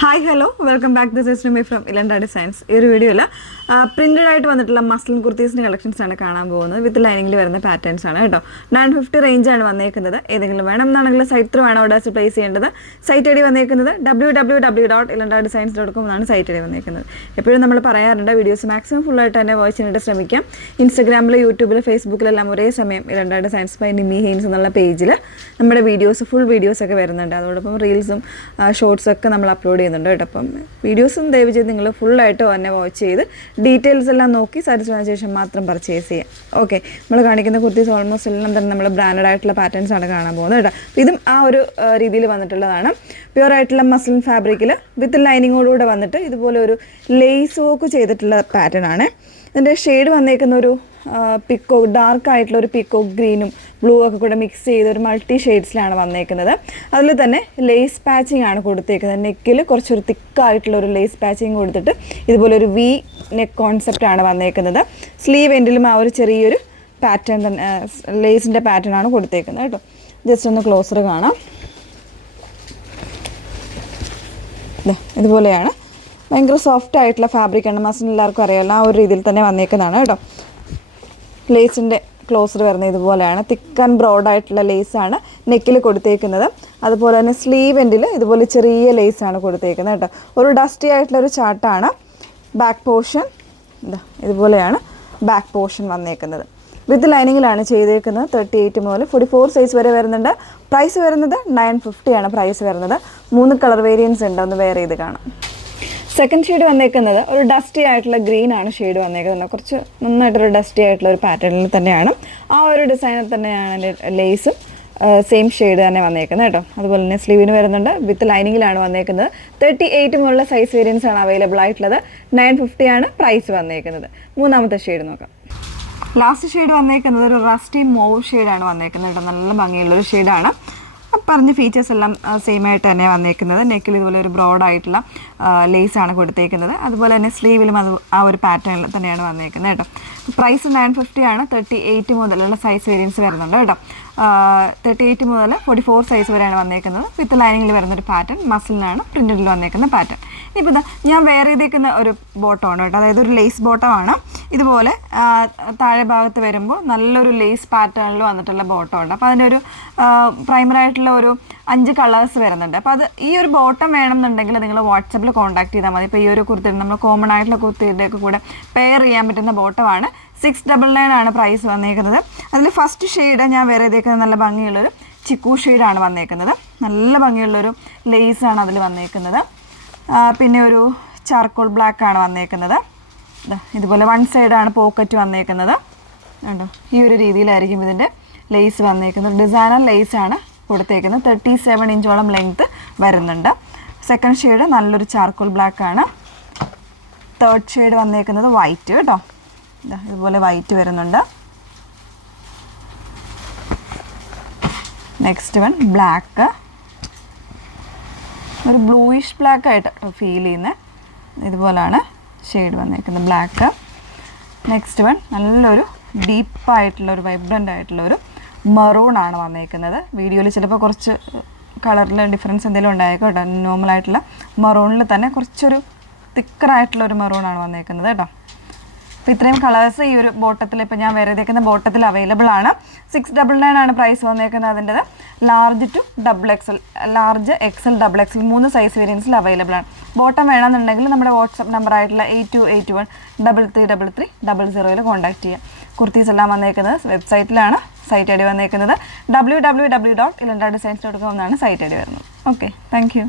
Hi hello welcome back. This is Nimi from Ilanda designs. ഈ ഒരു വീഡിയോയിൽ പ്രിൻറ്റഡ് ആയിട്ട് വന്നിട്ടുള്ള മസ്ലിൻ കുർത്തീസിൻ്റെ കളക്ഷൻസ് ആണ് കാണാൻ പോകുന്നത്. വിത്ത് ലൈനിങ്ങിൽ വരുന്ന പാറ്റേൺസ് ആണ് കേട്ടോ. 950 റേഞ്ചാണ് വന്നേക്കുന്നത്. ഏതെങ്കിലും വേണമെന്നാണെങ്കിൽ സൈറ്റ് ത്രൂ ആണ് ഓർഡേഴ്സ് പ്ലേസ് ചെയ്യേണ്ടത്. സൈറ്റ് ഐ ഡി വന്നേക്കുന്നത് www.ilandadesigns.com എന്നാണ് സൈറ്റ് ഐ ഡി വന്നേക്കുന്നത്. എപ്പോഴും നമ്മൾ പറയാറുണ്ട് വീഡിയോസ് മാക്സിമം ഫുള്ളായിട്ട് തന്നെ വാച്ച് ചെയ്യാനായിട്ട് ശ്രമിക്കാം. ഇൻസ്റ്റഗ്രാമിൽ, യൂട്യൂബിൽ, ഫേസ്ബുക്കിലെല്ലാം ഒരേ സമയം ഇലണ്ട ഡിസൈൻസ് ബൈ നിമി ഹെയിൻസ് എന്നുള്ള പേജിൽ നമ്മുടെ ഫുൾ വീഡിയോസൊക്കെ വരുന്നുണ്ട്. അതോടൊപ്പം റീൽസും ഷോർട്സൊക്കെ നമ്മൾ അപ്ലോഡ് ചെയ്യുന്നുണ്ട് കേട്ടോ. അപ്പം വീഡിയോസും ദയവ് ചെയ്ത് നിങ്ങൾ ഫുള്ളായിട്ട് തന്നെ വാച്ച് ചെയ്ത് ഡീറ്റെയിൽസ് എല്ലാം നോക്കി സാറ്റിസ്ഫൈ ശേഷം മാത്രം പർച്ചേസ് ചെയ്യാം. ഓക്കെ, നമ്മൾ കാണിക്കുന്ന കുർത്തീസ് ഓൾമോസ്റ്റ് എല്ലാം തന്നെ നമ്മൾ ബ്രാൻഡഡ് ആയിട്ടുള്ള പാറ്റേൺസ് ആണ് കാണാൻ പോകുന്നത് കേട്ടോ. ഇതും ആ ഒരു രീതിയിൽ വന്നിട്ടുള്ളതാണ്. പ്യുവർ ആയിട്ടുള്ള മസ്ലിൻ ഫാബ്രിക്കിൽ വിത്ത് ലൈനിങ്ങോടുകൂടെ വന്നിട്ട് ഇതുപോലെ ഒരു ലേസ് വർക്ക് ചെയ്തിട്ടുള്ള പാറ്റേൺ ആണ്. ഇതിൻ്റെ ഷെയ്ഡ് വന്നേക്കുന്ന ഒരു ഡാർക്ക് ആയിട്ടുള്ള ഒരു പീക്കോക്ക് ഗ്രീനും ബ്ലൂ ഒക്കെ കൂടെ മിക്സ് ചെയ്ത് ഒരു മൾട്ടി ഷെയ്ഡ്സിലാണ് വന്നേക്കുന്നത്. അതിൽ തന്നെ ലേസ് പാച്ചിങ് ആണ് കൊടുത്തേക്കുന്നത്. നെക്കിൽ കുറച്ചൊരു തിക്കായിട്ടുള്ള ഒരു ലേസ് പാച്ചിങ് കൊടുത്തിട്ട് ഇതുപോലെ ഒരു വി നെക്ക് കോൺസെപ്റ്റാണ് വന്നേക്കുന്നത്. സ്ലീവ് എൻഡിലും ആ ഒരു ചെറിയൊരു പാറ്റേൺ തന്നെ ലേസിൻ്റെ പാറ്റേൺ ആണ് കൊടുത്തേക്കുന്നത് കേട്ടോ. ജസ്റ്റ് ഒന്ന് ക്ലോസർ കാണാം. ഇതുപോലെയാണ്. ഭയങ്കര സോഫ്റ്റ് ആയിട്ടുള്ള ഫാബ്രിക്കാണ്. മസ്ലിൻ എല്ലാവർക്കും അറിയാമല്ലോ, ആ ഒരു രീതിയിൽ തന്നെ വന്നേക്കുന്നതാണ് കേട്ടോ. ലേസിൻ്റെ ക്ലോസർ വരുന്നത് ഇതുപോലെയാണ്. തിക്ക് ആൻഡ് ബ്രോഡായിട്ടുള്ള ലേസാണ് നെക്കിൽ കൊടുത്തേക്കുന്നത്. അതുപോലെ തന്നെ സ്ലീവ് എൻഡിൽ ഇതുപോലെ ചെറിയ ലേസാണ് കൊടുത്തേക്കുന്നത് കേട്ടോ. ഒരു ഡസ്റ്റി ആയിട്ടുള്ളൊരു ചാർട്ടാണ്. ബാക്ക് പോർഷൻ ഇതുപോലെയാണ് ബാക്ക് പോർഷൻ വന്നേക്കുന്നത്. വിത്ത് ലൈനിങ്ങിലാണ് ചെയ്തേക്കുന്നത്. 38 മുതൽ 44 സൈസ് വരെ വരുന്നുണ്ട്. പ്രൈസ് വരുന്നത് 950 ആണ് പ്രൈസ് വരുന്നത്. 3 കളർ വേരിയൻസ് ഉണ്ട്. ഒന്ന് വെയർ ചെയ്ത് കാണാം. സെക്കൻഡ് ഷെയ്ഡ് വന്നേക്കുന്നത് ഒരു ഡസ്റ്റി ആയിട്ടുള്ള ഗ്രീൻ ആണ് ഷെയ്ഡ് വന്നേക്കുന്നത്. കുറച്ച് നന്നായിട്ടൊരു ഡസ്റ്റി ആയിട്ടുള്ള ഒരു പാറ്റേണിൽ തന്നെയാണ്, ആ ഒരു ഡിസൈനിൽ തന്നെയാണ് എൻ്റെ ലേസും സെയിം ഷെയ്ഡ് തന്നെ വന്നേക്കുന്നത് കേട്ടോ. അതുപോലെ തന്നെ സ്ലീവിന് വരുന്നുണ്ട്. വിത്ത് ലൈനിങ്ങിലാണ് വന്നേക്കുന്നത്. 38 മുതലുള്ള സൈസ് വേരിയൻസ് ആണ് അവൈലബിൾ ആയിട്ടുള്ളത്. 950 ആണ് പ്രൈസ് വന്നേക്കുന്നത്. മൂന്നാമത്തെ ഷെയ്ഡ് നോക്കാം. ലാസ്റ്റ് ഷെയ്ഡ് വന്നേക്കുന്നത് ഒരു റസ്റ്റി മോവ് ഷെയ്ഡാണ് വന്നേക്കുന്നത് കേട്ടോ. നല്ല ഭംഗിയുള്ളൊരു ഷെയ്ഡാണ്. പറഞ്ഞ ഫീച്ചേഴ്സ് എല്ലാം സെയിം ആയിട്ട് തന്നെ വന്നേക്കുന്നത്. നെക്കിൽ ഇതുപോലെ ഒരു ബ്രോഡായിട്ടുള്ള ലേസാണ് കൊടുത്തേക്കുന്നത്. അതുപോലെ തന്നെ സ്ലീവിലും അത് ആ ഒരു പാറ്റേണിൽ തന്നെയാണ് വന്നേക്കുന്നത് കേട്ടോ. പ്രൈസ് 950 ആണ്. 38 മുതലുള്ള സൈസ് വേരിയൻസ് വരുന്നുണ്ട് കേട്ടോ. 38 മുതൽ 44 സൈസ് വരെയാണ് വന്നേക്കുന്നത്. വിത്ത് ലൈനിങ്ങിൽ വരുന്നൊരു പാറ്റേൺ, മസിലിനാണ് പ്രിൻറ്റഡിൽ വന്നേക്കുന്ന പാറ്റേൺ. ഇപ്പോൾ ഞാൻ വെയർ ചെയ്തേക്കുന്ന ഒരു ബോട്ടമാണ് കേട്ടോ. അതായത് ഒരു ലേസ് ബോട്ടമാണ്. ഇതുപോലെ താഴെ ഭാഗത്ത് വരുമ്പോൾ നല്ലൊരു ലേസ് പാറ്റേണിൽ വന്നിട്ടുള്ള ബോട്ടമുണ്ട്. അപ്പോൾ അതിൻ്റെ ഒരു പ്രൈമറായിട്ടുള്ള ഒരു 5 കളേഴ്സ് വരുന്നുണ്ട്. അപ്പോൾ അത് ഈ ഒരു ബോട്ടം വേണമെന്നുണ്ടെങ്കിൽ നിങ്ങൾ വാട്സപ്പിൽ കോൺടാക്ട് ചെയ്താൽ മതി. ഇപ്പോൾ ഈ ഒരു കുർത്തി നമ്മൾ കോമൺ ആയിട്ടുള്ള കുർത്തിയുടെയൊക്കെ കൂടെ പെയർ ചെയ്യാൻ പറ്റുന്ന ബോട്ടമാണ്. 699 ആണ് പ്രൈസ് വന്നേക്കുന്നത്. അതിൽ ഫസ്റ്റ് ഷെയ്ഡ് ഞാൻ വെയർ ചെയ്തേക്കുന്നത് നല്ല ഭംഗിയുള്ളൊരു ചിക്കു ഷെയ്ഡാണ് വന്നേക്കുന്നത്. നല്ല ഭംഗിയുള്ളൊരു ലേസാണ് അതിൽ വന്നേക്കുന്നത്. പിന്നെ ഒരു ചാർക്കോൾ ബ്ലാക്ക് ആണ് വന്നേക്കുന്നത്. ഇതുപോലെ വൺ സൈഡാണ് പോക്കറ്റ് വന്നേക്കുന്നത് കണ്ടോ. ഈ ഒരു രീതിയിലായിരിക്കും ഇതിൻ്റെ ലേസ് വന്നേക്കുന്നത്. ഡിസൈനർ ലേസാണ് കൊടുത്തേക്കുന്നത്. 37 ഇഞ്ചോളം ലെങ്ത്ത് വരുന്നുണ്ട്. സെക്കൻഡ് ഷെയ്ഡ് നല്ലൊരു ചാർക്കോൾ ബ്ലാക്ക് ആണ്. തേർഡ് ഷെയ്ഡ് വന്നേക്കുന്നത് വൈറ്റ് കേട്ടോ. ഇതുപോലെ വൈറ്റ് വരുന്നുണ്ട്. നെക്സ്റ്റ് വൺ ബ്ലാക്ക്, ഒരു ബ്ലൂയിഷ് ബ്ലാക്ക് ആയിട്ട് ഫീൽ ചെയ്യുന്ന ഇതുപോലാണ് ഷെയ്ഡ് വന്നേക്കുന്നത് ബ്ലാക്ക്. നെക്സ്റ്റ് വൺ നല്ലൊരു ഡീപ്പായിട്ടുള്ളൊരു വൈബ്രൻ്റ് ആയിട്ടുള്ളൊരു മെറൂൺ ആണ് വന്നേക്കുന്നത്. വീഡിയോയിൽ ചിലപ്പോൾ കുറച്ച് കളറിൽ ഡിഫറൻസ് എന്തെങ്കിലും ഉണ്ടായേക്കും കേട്ടോ. നോർമലായിട്ടുള്ള മെറൂണിൽ തന്നെ കുറച്ചൊരു തിക്കറായിട്ടുള്ളൊരു മെറൂണാണ് വന്നേക്കുന്നത് കേട്ടോ. അപ്പോൾ ഇത്രയും കളേഴ്സ് ഈ ഒരു ബോട്ടത്തിൽ ഇപ്പോൾ ഞാൻ വേറെ ചെയ്തേക്കുന്ന ബോട്ടത്തിൽ അവൈലബിൾ ആണ്. 699 ആണ് പ്രൈസ് വന്നേക്കുന്നത്. അതിൻ്റെത് large to XXL, large XL, XXL 3 size വേരിയൻസിൽ അവൈലബിൾ ആണ്. ബോട്ടം വേണമെന്നുണ്ടെങ്കിൽ നമ്മുടെ വാട്സപ്പ് നമ്പർ ആയിട്ടുള്ള 8281333300 കോൺടാക്ട് ചെയ്യാം. കുർത്തീസ് എല്ലാം വന്നേക്കുന്നത് വെബ്സൈറ്റിലാണ്. സൈറ്റ് ഐ ഡി വന്നേക്കുന്നത് www.ilandadesigns.com എന്നാണ് സൈറ്റ് ഐ ഡി വരുന്നത്. Okay, thank you.